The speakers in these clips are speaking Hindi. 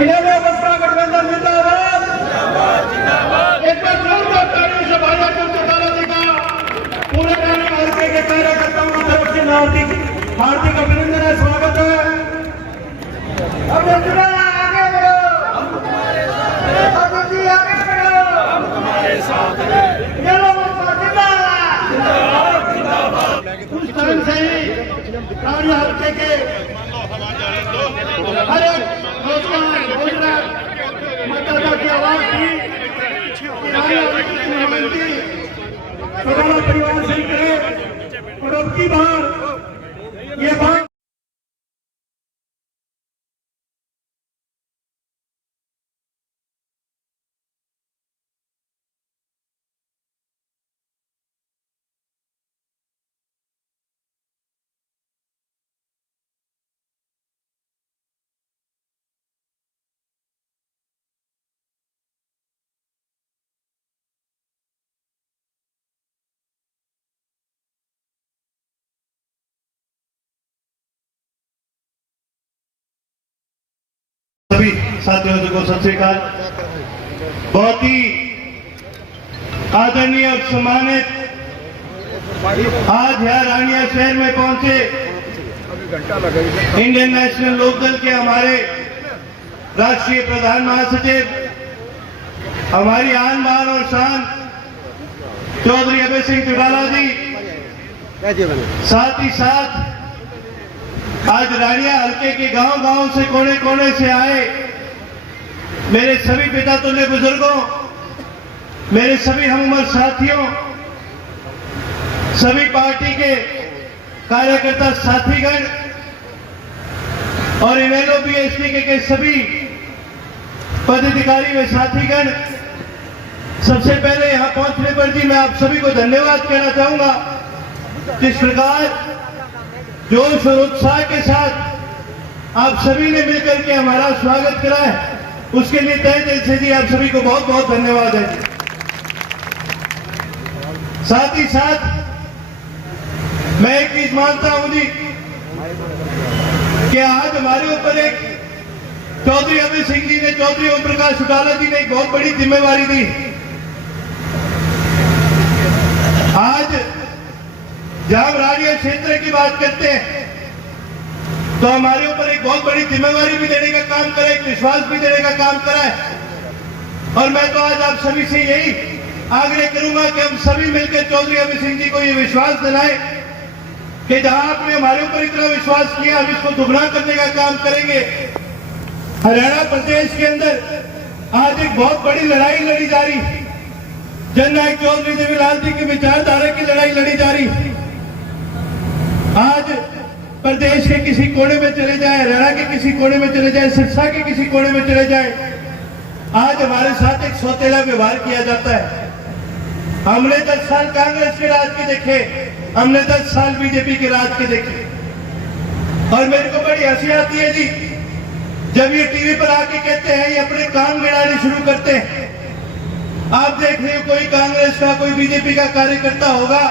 इन्होंने बसपा गठबंधन जिंदाबाद, एक बार जोरदार तालियों से भाई चौटाला जी का पूरे रानी हल्के के कार्यकर्ताओं की तरफ से हार्दिक अभिनंदन है, स्वागत है। अब आगे बढ़ो, जी आगे बढ़ो, हम तुम्हारे साथ हैं। उस टाइम से ही रानी हल्के के हर एक रोजगार मतदाता की आवाज थी कि रानी हल्के की नुमाइंदगी चौटाला परिवार से ही करे। और अब की बार ये बात सभी साथियों को सत श्री अकाल। बहुत ही आदरणीय और सम्मानित आज यहाँ रानिया शहर में पहुंचे इंडियन नेशनल लोकदल के हमारे राष्ट्रीय प्रधान महासचिव, हमारी आन बान और शान चौधरी अभय सिंह चौटाला जी, साथ ही साथ आज रानिया हल्के के गांव-गांव से कोने कोने से आए मेरे सभी पिता तुल्य बुजुर्गों, मेरे सभी हमउम्र साथियों, सभी पार्टी के कार्यकर्ता साथीगण और इनेलो बीएसपी के सभी पदाधिकारी व साथीगण, सबसे पहले यहां पहुंचने पर जी मैं आप सभी को धन्यवाद कहना चाहूंगा। जिस प्रकार जोश और उत्साह के साथ आप सभी ने मिलकर के हमारा स्वागत करा है, उसके लिए तहे दिल से जी आप सभी को बहुत बहुत धन्यवाद है। साथ ही साथ मैं एक चीज मानता हूं जी कि आज हमारे ऊपर एक चौधरी अभय सिंह जी ने, चौधरी ओम प्रकाश चौटाला जी ने एक बहुत बड़ी जिम्मेवारी दी। आज जब हम रानिया क्षेत्र की बात करते हैं तो हमारे ऊपर एक बहुत बड़ी जिम्मेवारी भी देने का काम करा, एक विश्वास भी देने का काम करा है। और मैं तो आज आप सभी से यही आग्रह करूंगा कि हम सभी मिलकर चौधरी अभय सिंह जी को ये विश्वास दिलाएं कि जहां आपने हमारे ऊपर इतना विश्वास किया, हम इसको दुगना करने का काम करेंगे। हरियाणा प्रदेश के अंदर आज एक बहुत बड़ी लड़ाई लड़ी जा रही, जननायक चौधरी देवीलाल जी की विचारधारा की लड़ाई लड़ी जा रही। आज प्रदेश के किसी कोने में चले जाए, हरियाणा के किसी कोने में चले जाए, सिरसा के किसी कोने में चले जाए, आज हमारे साथ एक सौतेला व्यवहार किया जाता है। हमने 10 साल कांग्रेस के राज के देखे, हमने 10 साल बीजेपी के राज के देखे, और मेरे को बड़ी हंसी आती है जी जब ये टीवी पर आके कहते हैं, ये अपने काम गिनाने शुरू करते हैं। आप देख रहे हो कोई कांग्रेस का, कोई बीजेपी का कार्यकर्ता होगा,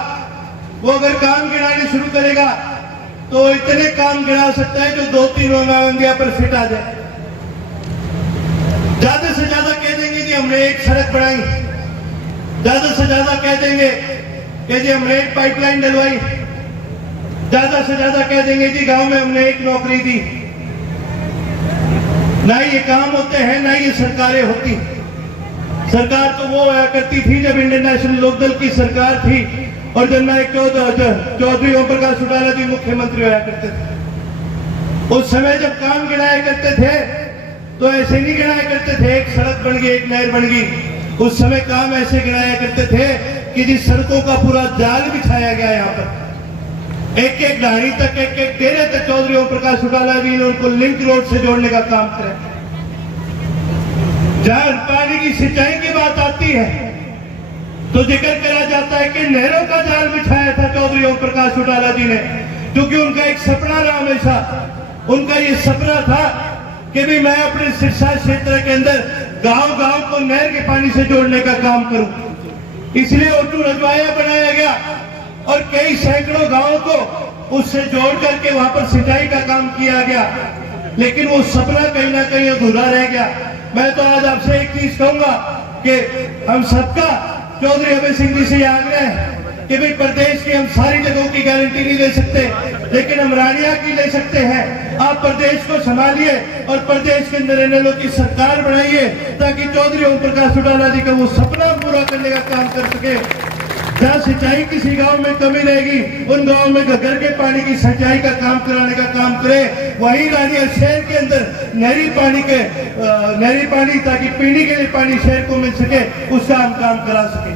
वो अगर काम गिनाने शुरू करेगा तो इतने काम गिना सकता है जो 2-3 इंडिया पर फिट आ जाए। ज्यादा से ज्यादा कह देंगे जी हमने एक सड़क बनाई, ज्यादा से ज्यादा कह देंगे कि जी हमने एक पाइपलाइन डलवाई, ज्यादा से ज्यादा कह देंगे जी गांव में हमने एक नौकरी दी। ना ये काम होते हैं, ना ये सरकारें होती। सरकार तो वो हुआ करती थी जब इंडियन नेशनल लोकदल की सरकार थी और जननायक चौधरी ओम प्रकाश चौटाला जी मुख्यमंत्री हुआ करते थे। उस समय जब काम गिनाया करते थे तो ऐसे नहीं गिनाया करते थे एक सड़क बन गई, एक नहर बन गई। उस समय काम ऐसे गिनाया करते थे कि जिस सड़कों का पूरा जाल बिछाया गया यहाँ पर, एक एक ढाणी तक, एक एक डेरे तक चौधरी ओम प्रकाश चौटाला जी ने उनको लिंक रोड से जोड़ने का काम करा। जहां पानी की सिंचाई की बात आती है तो जिक्र करा जाता है कि नहरों का जाल बिछाया था चौधरी ओम प्रकाश चौटाला जी ने, क्योंकि उनका एक सपना रहा हमेशा। उनका ये सपना था कि भी मैं अपने सिरसा क्षेत्र के अंदर गांव-गांव को नहर के पानी से जोड़ने का काम करूं। इसलिए ओटू रजवाया बनाया गया और कई सैकड़ों गांवों को उससे जोड़ करके वहां पर सिंचाई का काम किया गया। लेकिन वो सपना कहीं ना कहीं अधूरा रह गया। मैं तो आज आपसे एक चीज कहूंगा कि हम सबका चौधरी अभय सिंह जी से ये आग्रह है कि भाई प्रदेश की हम सारी जगहों की गारंटी नहीं दे सकते, लेकिन हम रानिया की ले सकते हैं। आप प्रदेश को संभालिए और प्रदेश के अंदर इनेलो की सरकार बनाइए ताकि चौधरी ओम प्रकाश चौटाला जी का वो सपना पूरा करने का काम कर सके। जहाँ सिंचाई किसी गांव में कमी रहेगी, उन गांव में घर के पानी की सिंचाई का काम कराने का काम करे। वहीं रानिया शहर के अंदर नहरी पानी ताकि पीने के लिए पानी शहर को मिल सके, उसका हम काम करा सके।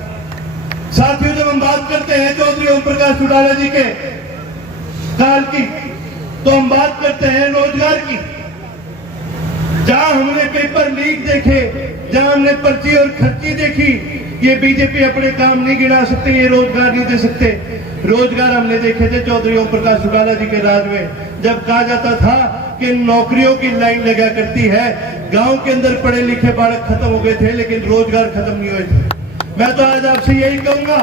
साथियों, जब हम बात करते हैं चौधरी ओम प्रकाश चौटाला जी के काल की, तो हम बात करते हैं रोजगार की। जहां हमने पेपर लीक देखे, जहां हमने पर्ची और खर्ची देखी, ये बीजेपी अपने काम नहीं गिना सकते, ये रोजगार नहीं दे सकते। रोजगार हमने देखे थे चौधरी ओम प्रकाश चौटाला जी के राज में, जब कहा जाता था कि नौकरियों की लाइन लगा करती है। गांव के अंदर पढ़े लिखे बालक खत्म हो गए थे, लेकिन रोजगार खत्म नहीं हुए थे। मैं तो आज आपसे यही कहूंगा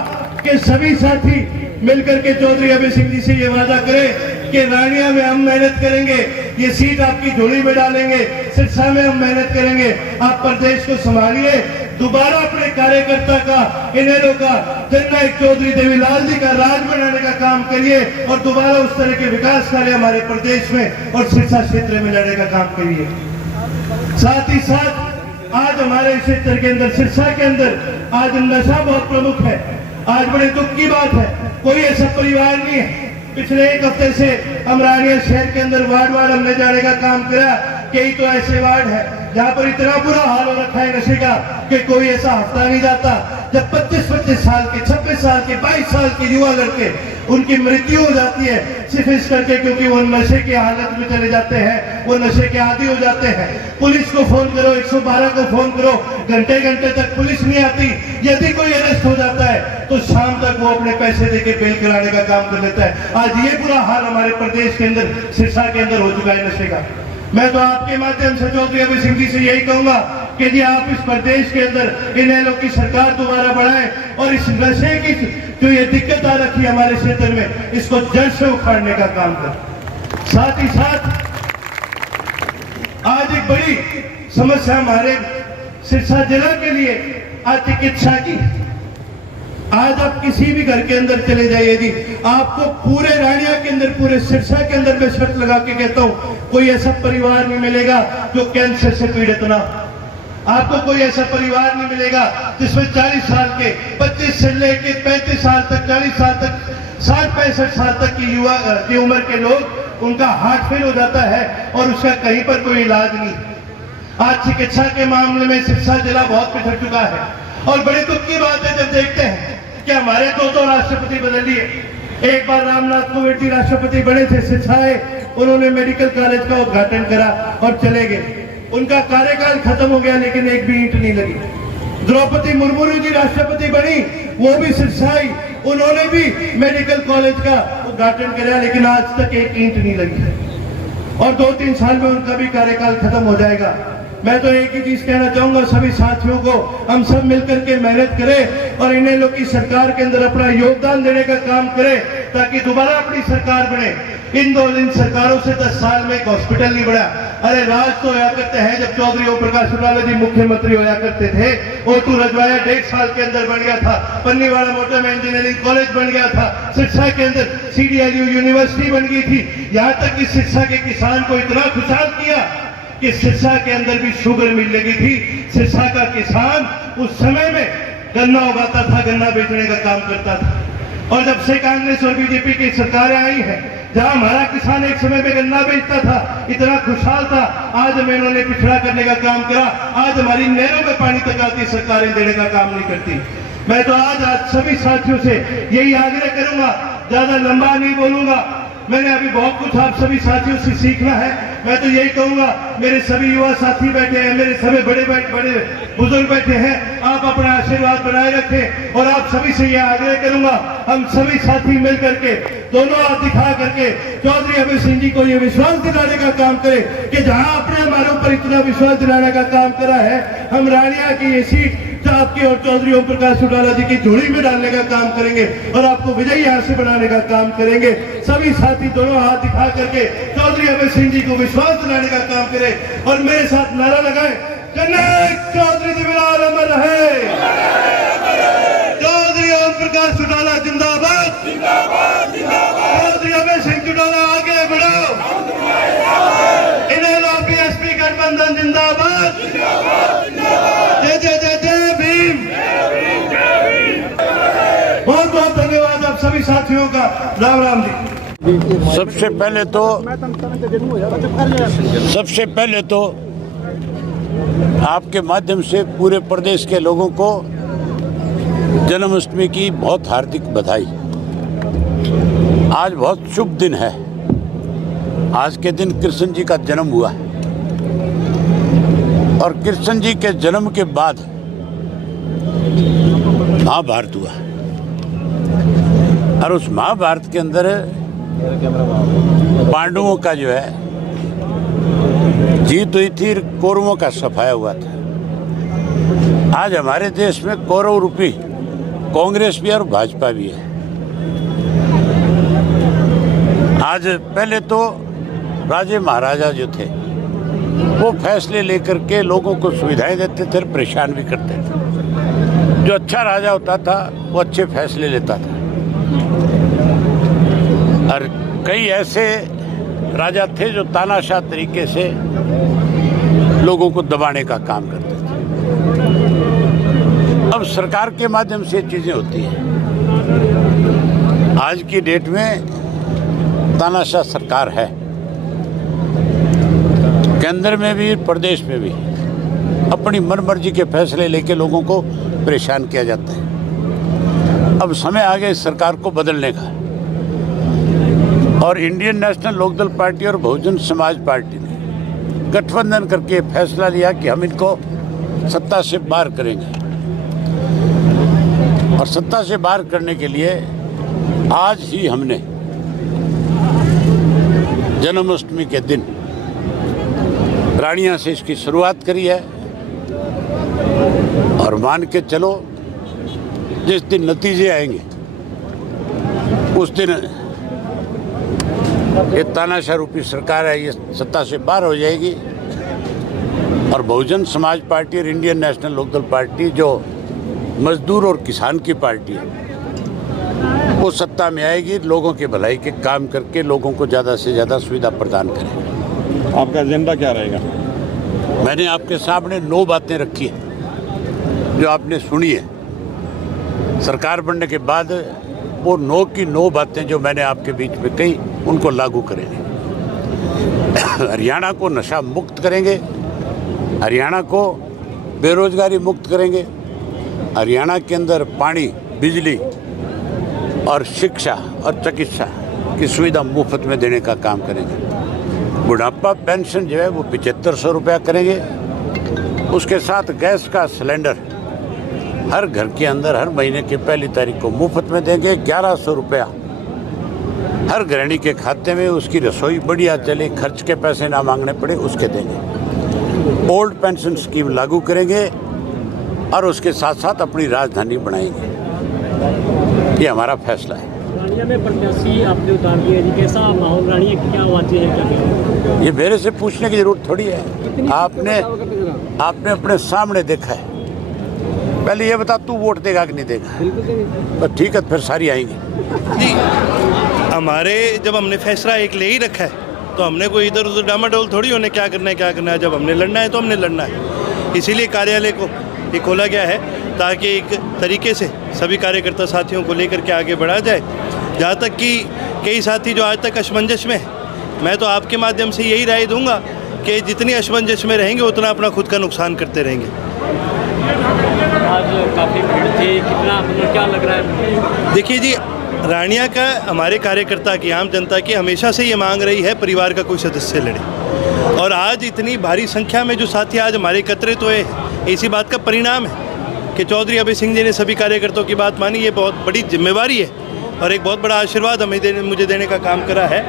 कि सभी साथी मिलकर के चौधरी अभय सिंह जी से ये वादा करें कि रानिया में हम मेहनत करेंगे, ये सीट आपकी झोली में डालेंगे, सिरसा में हम मेहनत करेंगे। आप प्रदेश को संभालिए, दोबारा अपने कार्यकर्ता का, इनेलो का, जननायक चौधरी देवीलाल जी का राज बनाने का काम करिए और दोबारा उस तरह के विकास कार्य हमारे प्रदेश में और सिरसा क्षेत्र में लड़ने का काम करिए। साथ ही साथ आज हमारे क्षेत्र के अंदर, सिरसा के अंदर आज नशा बहुत प्रमुख है। आज बड़े दुख की बात है, कोई ऐसा परिवार नहीं है। पिछले एक हफ्ते से हम रानिया शहर के अंदर वार्ड हमने जाने का काम किया। कई तो ऐसे वार्ड है जहाँ पर इतना बुरा हाल हो रखा है नशे का कि कोई ऐसा हफ्ता नहीं जाता जब 25-25 साल के, 26 साल के, 22 साल के युवा लड़के उनकी मृत्यु हो जाती है सिर्फ इस करके क्योंकि वो नशे की हालत में चले जाते हैं, वो नशे के आदी हो जाते हैं। पुलिस को फोन करो, 112 को फोन करो, घंटे घंटे तक पुलिस नहीं आती। यदि कोई अरेस्ट हो जाता है तो शाम तक वो अपने पैसे देके बेल कराने का काम कर लेता है। आज ये बुरा हाल हमारे प्रदेश के अंदर, सिरसा के अंदर हो चुका है नशे का। मैं तो आपके माध्यम से चौधरी अभय सिंह जी से यही कहूंगा कि जी आप इस प्रदेश के अंदर इनेलो की सरकार दोबारा बढ़ाएं और इस नशे की जो ये दिक्कत आ रखी है हमारे क्षेत्र में, इसको जड़ से उखाड़ने का काम करें। साथ ही साथ आज एक बड़ी समस्या हमारे सिरसा जिला के लिए आज चिकित्सा की। आज आप किसी भी घर के अंदर चले जाइए जी, आपको पूरे रानिया के अंदर, पूरे सिरसा के अंदर मैं शर्त लगा के कहता हूं, कोई ऐसा परिवार नहीं मिलेगा जो कैंसर से पीड़ित ना। आपको कोई ऐसा परिवार नहीं मिलेगा जिसमें 40 साल के, 25 से लेके 35 साल तक, 40 साल तक, 60-65 साल तक की युवा की उम्र के लोग, उनका हार्ट फेल हो जाता है और उसका कहीं पर कोई इलाज नहीं। आज चिकित्सा के मामले में सिरसा जिला बहुत पिछड़ चुका है और बड़े दुख की बात है जब देखते हैं कि हमारे दो राष्ट्रपति बदल लिए। एक बार रामनाथ कोविंद जी राष्ट्रपति बने थे, सिरसाए, उन्होंने मेडिकल कॉलेज का उद्घाटन करा और चले गए। उनका कार्यकाल खत्म हो गया लेकिन एक भी ईंट नहीं लगी। द्रौपदी मुर्मू जी राष्ट्रपति बनी, वो भी सिरसाई, उन्होंने भी मेडिकल कॉलेज का उद्घाटन करा लेकिन आज तक एक ईंट नहीं लगी और 2-3 साल में उनका भी कार्यकाल खत्म हो जाएगा। मैं तो एक ही चीज कहना चाहूंगा सभी साथियों को, हम सब मिलकर के मेहनत करें और इनेलो की सरकार के अंदर अपना योगदान देने का काम करें ताकि दोबारा अपनी सरकार बने। इन सरकारों से 10 साल में एक हॉस्पिटल नहीं बढ़ा। अरे राज तो होया करते हैं जब चौधरी ओम प्रकाश चौटाला जी मुख्यमंत्री होया करते थे। O2 रजवाया 1.5 साल के अंदर बन गया था, पन्नीवाड़ा मोटर में इंजीनियरिंग कॉलेज बन गया था, सिरसा के अंदर CDLU यूनिवर्सिटी बन गई थी। यहाँ तक कि सिरसा के किसान को इतना खुशहाल किया कि सिरसा के अंदर भी शुगर मिल लगी थी। सिरसा का किसान उस समय में गन्ना उगाता था, गन्ना बेचने का काम करता था। और जब से कांग्रेस और बीजेपी की सरकारें आई हैं, जहां हमारा किसान एक समय में गन्ना बेचता था, इतना खुशहाल था, आज हमें इन्होंने पिछड़ा करने का काम करा। आज हमारी नहरों में पानी तक आती सरकारें देने का काम नहीं करती। मैं तो आज सभी साथियों से यही आग्रह करूंगा, ज्यादा लंबा नहीं बोलूंगा, मैंने अभी बहुत कुछ आप सभी साथियों से सीखना है। मैं तो यही कहूंगा, मेरे सभी युवा साथी बैठे हैं, मेरे सभी बड़े बुजुर्ग बैठे हैं, आप अपना आशीर्वाद बनाए रखें और आप सभी से यह आग्रह करूंगा, हम सभी साथी मिल करके दोनों हाथ दिखा करके चौधरी अभय सिंह जी को यह विश्वास दिलाने का काम करें कि जहां आपने हमारे ऊपर इतना विश्वास दिलाने का काम करा है, हम रानिया की ये सीट आपकी और चौधरी ओम प्रकाश चौटाला जी की झोली में डालने का काम करेंगे और आपको विजयी यहाँ से बनाने का काम करेंगे। सभी साथी दोनों हाथ दिखा करके चौधरी चौधरी अभय सिंह जी को विश्वास दिलाने का काम करे और मेरे साथ नारा लगाए, जननायक चौधरी जिमिलाल अमर रहे, चौधरी ओम प्रकाश चौटाला जिंदाबाद, चौधरी अभय सिंह चौटाला आगे बढ़ो, इनेलो बीएसपी गठबंधन जिंदाबाद, जय जय जय जय भीम। बहुत बहुत धन्यवाद आप सभी साथियों का। राम राम जी। सबसे पहले तो आपके माध्यम से पूरे प्रदेश के लोगों को जन्माष्टमी की बहुत हार्दिक बधाई। आज बहुत शुभ दिन है। आज के दिन कृष्ण जी का जन्म हुआ है और कृष्ण जी के जन्म के बाद महाभारत हुआ और उस महाभारत के अंदर पांडवों का जो है जीत हुई थी, कौरवों का सफाया हुआ था। आज हमारे देश में कौरव रूपी कांग्रेस भी और भाजपा भी है। आज पहले तो राजे महाराजा जो थे वो फैसले लेकर के लोगों को सुविधाएं देते थे, परेशान भी करते थे। जो अच्छा राजा होता था वो अच्छे फैसले लेता था और कई ऐसे राजा थे जो तानाशाह तरीके से लोगों को दबाने का काम करते थे। अब सरकार के माध्यम से चीजें होती हैं। आज की डेट में तानाशाह सरकार है, केंद्र में भी प्रदेश में भी अपनी मनमर्जी के फैसले लेके लोगों को परेशान किया जाता है। अब समय आ गया इस सरकार को बदलने का और इंडियन नेशनल लोकदल पार्टी और बहुजन समाज पार्टी ने गठबंधन करके फैसला लिया कि हम इनको सत्ता से बाहर करेंगे और सत्ता से बाहर करने के लिए आज ही हमने जन्माष्टमी के दिन रानिया से इसकी शुरुआत करी है और मान के चलो जिस दिन नतीजे आएंगे उस दिन ये तानाशाह रूपी सरकार है ये सत्ता से बाहर हो जाएगी और बहुजन समाज पार्टी और इंडियन नेशनल लोकदल पार्टी जो मजदूर और किसान की पार्टी है वो सत्ता में आएगी, लोगों की भलाई के काम करके लोगों को ज़्यादा से ज़्यादा सुविधा प्रदान करें। आपका एजेंडा क्या रहेगा? मैंने आपके सामने 9 बातें रखी है जो आपने सुनी है। सरकार बनने के बाद वो 9 की 9 बातें जो मैंने आपके बीच में कही उनको लागू करेंगे। हरियाणा को नशा मुक्त करेंगे, हरियाणा को बेरोजगारी मुक्त करेंगे, हरियाणा के अंदर पानी, बिजली और शिक्षा और चिकित्सा की सुविधा मुफ्त में देने का काम करेंगे। बुढ़ापा पेंशन जो है वो 7500 रुपया करेंगे। उसके साथ गैस का सिलेंडर हर घर के अंदर हर महीने की पहली तारीख को मुफ्त में देंगे। 1100 रुपया हर गृहिणी के खाते में, उसकी रसोई बढ़िया चले, खर्च के पैसे ना मांगने पड़े उसके देंगे। ओल्ड पेंशन स्कीम लागू करेंगे और उसके साथ साथ अपनी राजधानी बनाएंगे। ये हमारा फैसला है। रानिया में प्रत्याशी आपने उतार दिया जी, कैसा माहौल रानिया की क्या बातें हैं, क्या? ये मेरे से पूछने की जरूरत थोड़ी है। आपने अपने सामने देखा है। पहले ये बता तू वोट देगा कि नहीं देगा? तो ठीक है, फिर सारी आएंगी। हमारे जब हमने फैसला एक ले ही रखा है तो हमने कोई इधर उधर डामाडोल थोड़ी होने क्या करना है। जब हमने लड़ना है तो हमने लड़ना है। इसीलिए कार्यालय को ये खोला गया है ताकि एक तरीके से सभी कार्यकर्ता साथियों को लेकर के आगे बढ़ा जाए। जहाँ तक कि कई साथी जो आज तक असमंजस में है, मैं तो आपके माध्यम से यही राय दूंगा कि जितनी असमंजस में रहेंगे उतना अपना खुद का नुकसान करते रहेंगे। आज काफ़ी भीड़ थी, कितना मतलब क्या लग रहा है? देखिए जी, रानिया का हमारे कार्यकर्ता की, आम जनता की हमेशा से ये मांग रही है परिवार का कोई सदस्य लड़े और आज इतनी भारी संख्या में जो साथी आज हमारे एकत्रित हुए हैं, इसी बात का परिणाम है कि चौधरी अभय सिंह जी ने सभी कार्यकर्ताओं की बात मानी। ये बहुत बड़ी जिम्मेवारी है और एक बहुत बड़ा आशीर्वाद मुझे देने का काम करा है।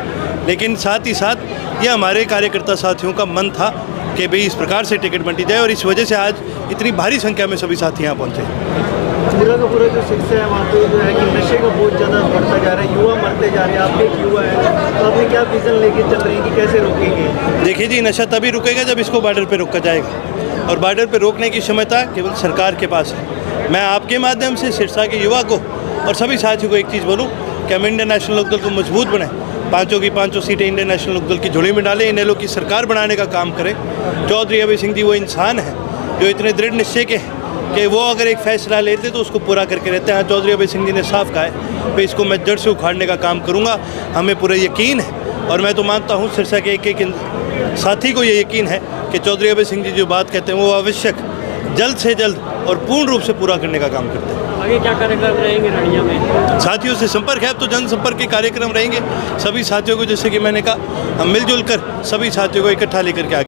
लेकिन साथ ही साथ ये हमारे कार्यकर्ता साथियों का मन था कि भाई इस प्रकार से टिकट बंटी जाए और इस वजह से आज इतनी भारी संख्या में सभी साथी यहाँ पहुँचे। पूरा का पूरा जो सिलसिला है वहाँ पे जो है कि नशे का बहुत ज़्यादा बढ़ता जा रहा है, युवा मरते जा रहे हैं। आप एक युवा है तो आपने क्या विजन लेके चल रहे हैं कि कैसे रोकेंगे? देखिए जी, नशा तभी रुकेगा जब इसको बॉर्डर पे रोका जाएगा, और बॉर्डर पे रोकने की क्षमता केवल सरकार के पास है। मैं आपके माध्यम से सिरसा के युवा को और सभी साथियों को एक चीज़ बोलूँ कि हम इंडियन नेशनल लोकदल को मजबूत बनाएं, पाँचों की पाँचों सीटें इंडियन नेशनल लोकदल की झोली में डालें, इन्हें लोग की सरकार बनाने का काम करें। चौधरी अभय सिंह जी वो इंसान है जो इतने दृढ़ निश्चय के हैं कि वो अगर एक फैसला लेते तो उसको पूरा करके रहते हैं। चौधरी अभय सिंह जी ने साफ कहा है कि इसको मैं जड़ से उखाड़ने का काम करूँगा, हमें पूरा यकीन है। और मैं तो मानता हूँ सिरसा के एक एक साथी को ये यकीन है कि चौधरी अभय सिंह जी जो बात कहते हैं वो आवश्यक जल्द से जल्द और पूर्ण रूप से पूरा करने का काम करते हैं। आगे क्या कार्यक्रम रहेंगे रानिया में? साथियों से संपर्क है, अब तो जनसंपर्क के कार्यक्रम रहेंगे। सभी साथियों को, जैसे कि मैंने कहा, हम मिलजुल कर सभी साथियों को इकट्ठा लेकर के आगे